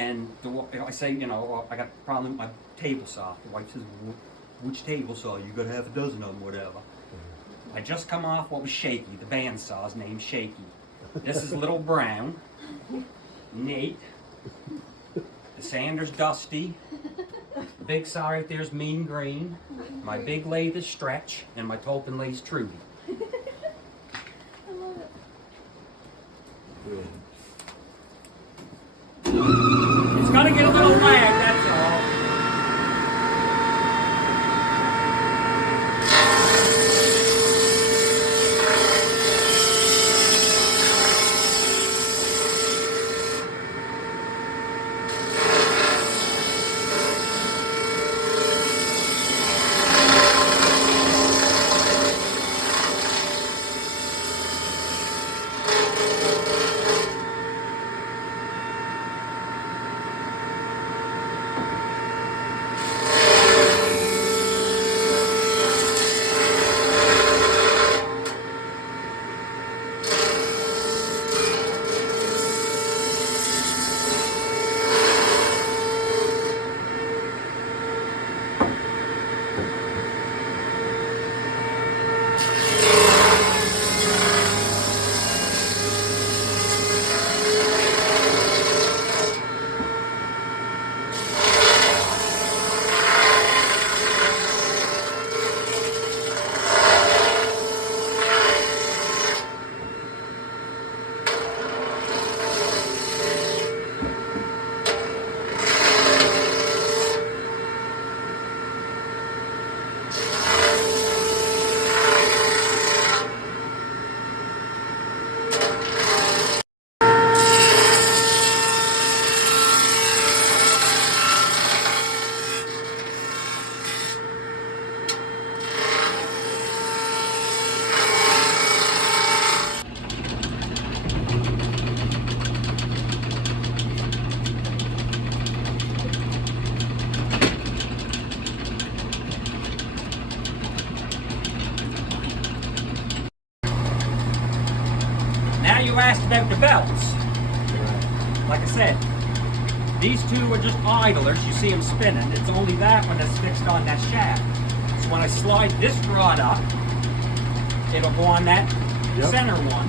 And I say, you know, I got a problem with my table saw. The wife says, which table saw? You got half a dozen of them, whatever. I just come off what was Shaky. The bandsaw's named Shaky. This is Little Brown. Nate. The Sander's Dusty. The big saw right there's Mean Green. My big lathe is Stretch. And my Tolkien lathe's Trudy. I love it. It's gonna get a little lag, that's all. Now you asked about the belts. Like I said, these two are just idlers. You see them spinning. It's only that one that's fixed on that shaft. So when I slide this rod up, it'll go on that center one.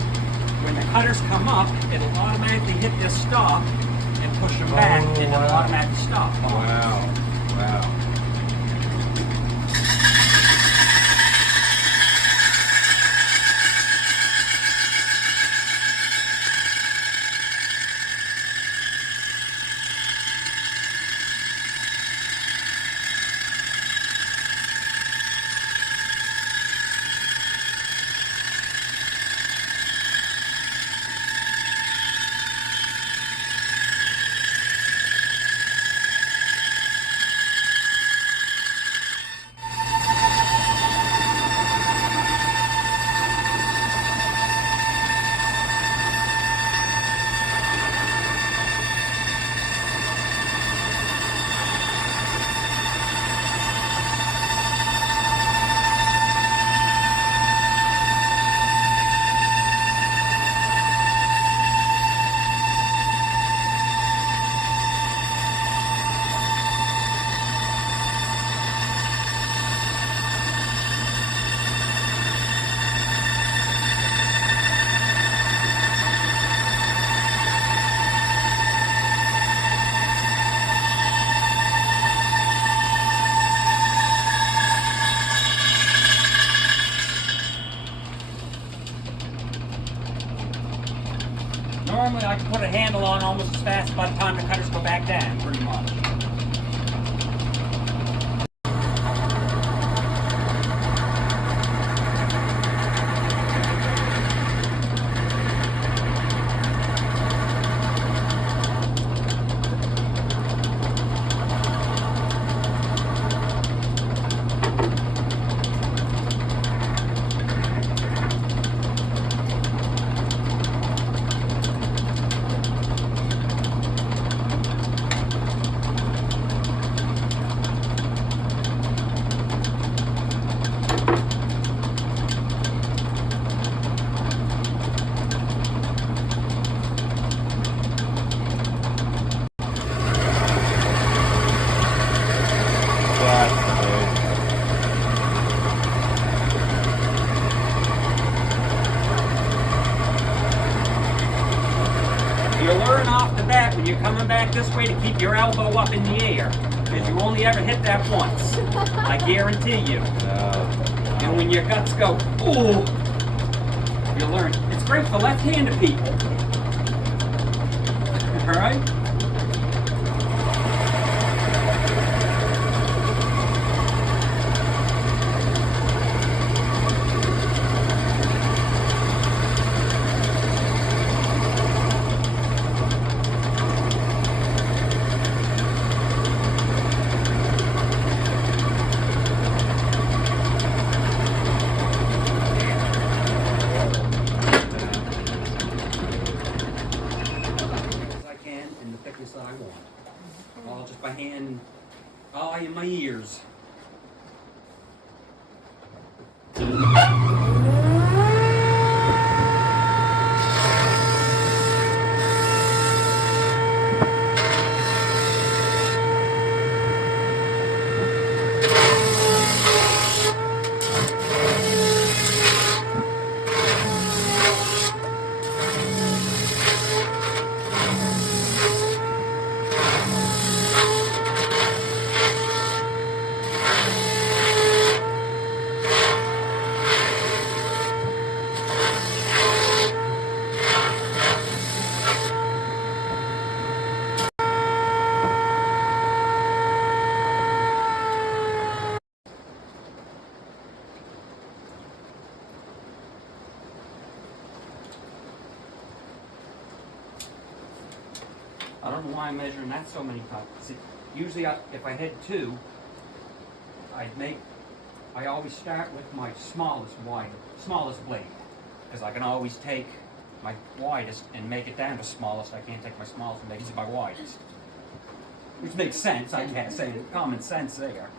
When the cutters come up, it'll automatically hit this stop and push them back, and it'll automatically stop. Wow. Wow. Normally I can put a handle on almost as fast by the time the cutters go back down, pretty much. back this way to keep your elbow up in the air. Because you only ever hit that once. I guarantee you. And when your guts go, ooh, you learn. It's great for left-handed people. All right? I want. All just by hand and all in my ears. I don't know why I'm measuring that so many times. See, usually if I had two, I always start with my smallest blade. Because I can always take my widest and make it down to smallest. I can't take my smallest and make it to my widest. Which makes sense, I can't say common sense there.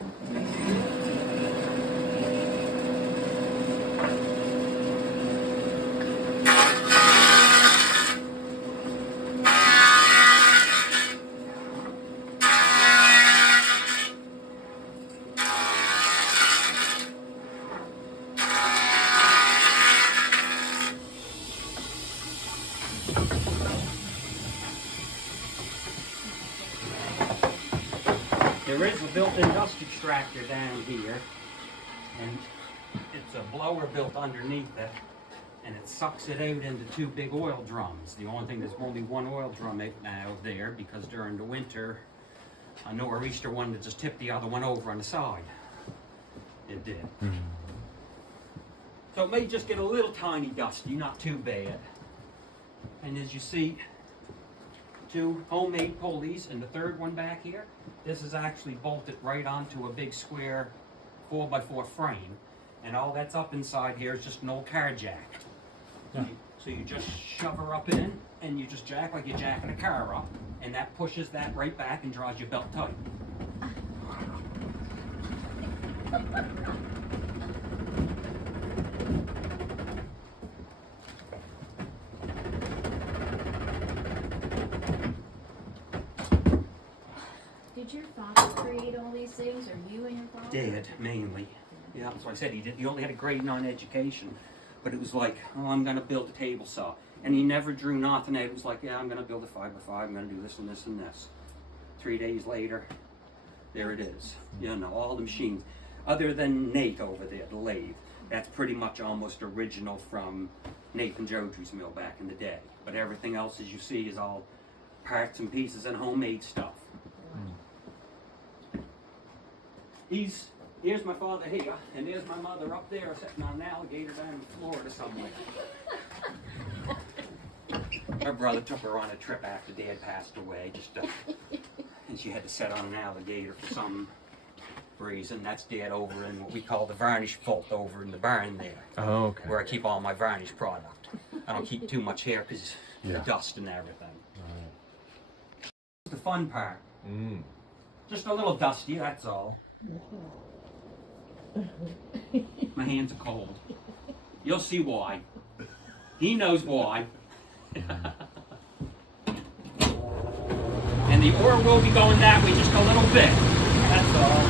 There is a built-in dust extractor down here, and it's a blower built underneath it, and it sucks it out into two big oil drums. The only thing, there's only one oil drum out now there, because during the winter, a nor'easter wanted to just tip the other one over on the side. It did. So it may just get a little tiny dusty, not too bad. And as you see, two homemade pulleys, and the third one back here, this is actually bolted right onto a big square 4x4 frame, and all that's up inside here is just an old car jack. Yeah. So you just shove her up in, and you just jack like you're jacking a car up, and that pushes that right back and draws your belt tight. Did your father create all these things, or you and your father? Dad, mainly. Yeah, that's what I said. He only had a grade 9 education, but it was like, oh, I'm going to build a table saw. And he never drew nothing out. It was like, yeah, I'm going to build a 5x5. I'm going to do this and this and this. 3 days later, there it is. You know, all the machines. Other than Nate over there, the lathe. That's pretty much almost original from Nathan Jodry's mill back in the day. But everything else, as you see, is all parts and pieces and homemade stuff. Here's my father here, and there's my mother up there sitting on an alligator down in Florida somewhere. Her brother took her on a trip after Dad passed away, and she had to sit on an alligator for some reason. That's Dad over in what we call the varnish vault over in the barn there. Oh, okay. Where I keep all my varnish product. I don't keep too much here because the dust and everything. Right. The fun part. Just a little dusty, that's all. My hands are cold. You'll see why. He knows why. And the oar will be going that way just a little bit. That's all.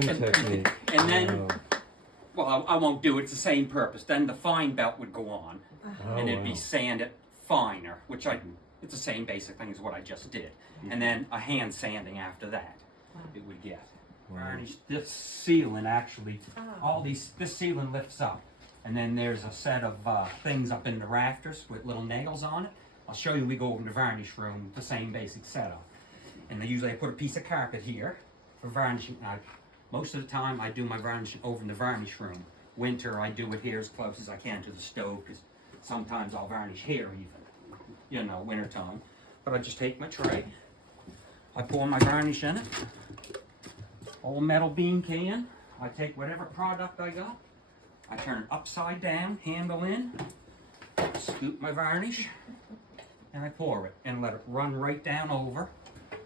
spin technique. And then, Wow. well, I won't do it. It's the same purpose. Then the fine belt would go on, Oh, and it'd be wow. sanded finer, which it's the same basic thing as what I just did. And then a hand sanding after that, it would get. Varnish. This ceiling actually, this ceiling lifts up, and then there's a set of things up in the rafters with little nails on it. I'll show you. We go over in the varnish room, the same basic setup. And usually I put a piece of carpet here for varnishing. Most of the time I do my varnishing over in the varnish room. Winter I do it here as close as I can to the stove, because sometimes I'll varnish here even, winter time. But I just take my tray, I pour my varnish in it, old metal bean can. I take whatever product I got, I turn it upside down, handle in, scoop my varnish, and I pour it and let it run right down over.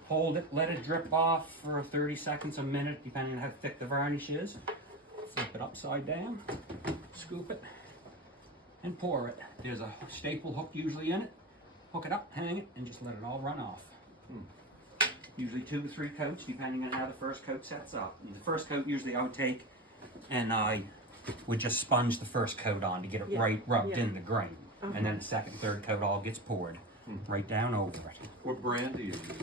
Hold it, let it drip off for 30 seconds, a minute, depending on how thick the varnish is. Flip it upside down, scoop it, and pour it. There's a staple hook usually in it. Hook it up, hang it, and just let it all run off. Usually 2 to 3 coats, depending on how the first coat sets up. And the first coat usually I would take and I would just sponge the first coat on to get it right rubbed in the grain. And then the second, third coat all gets poured right down over it. What brand do you use?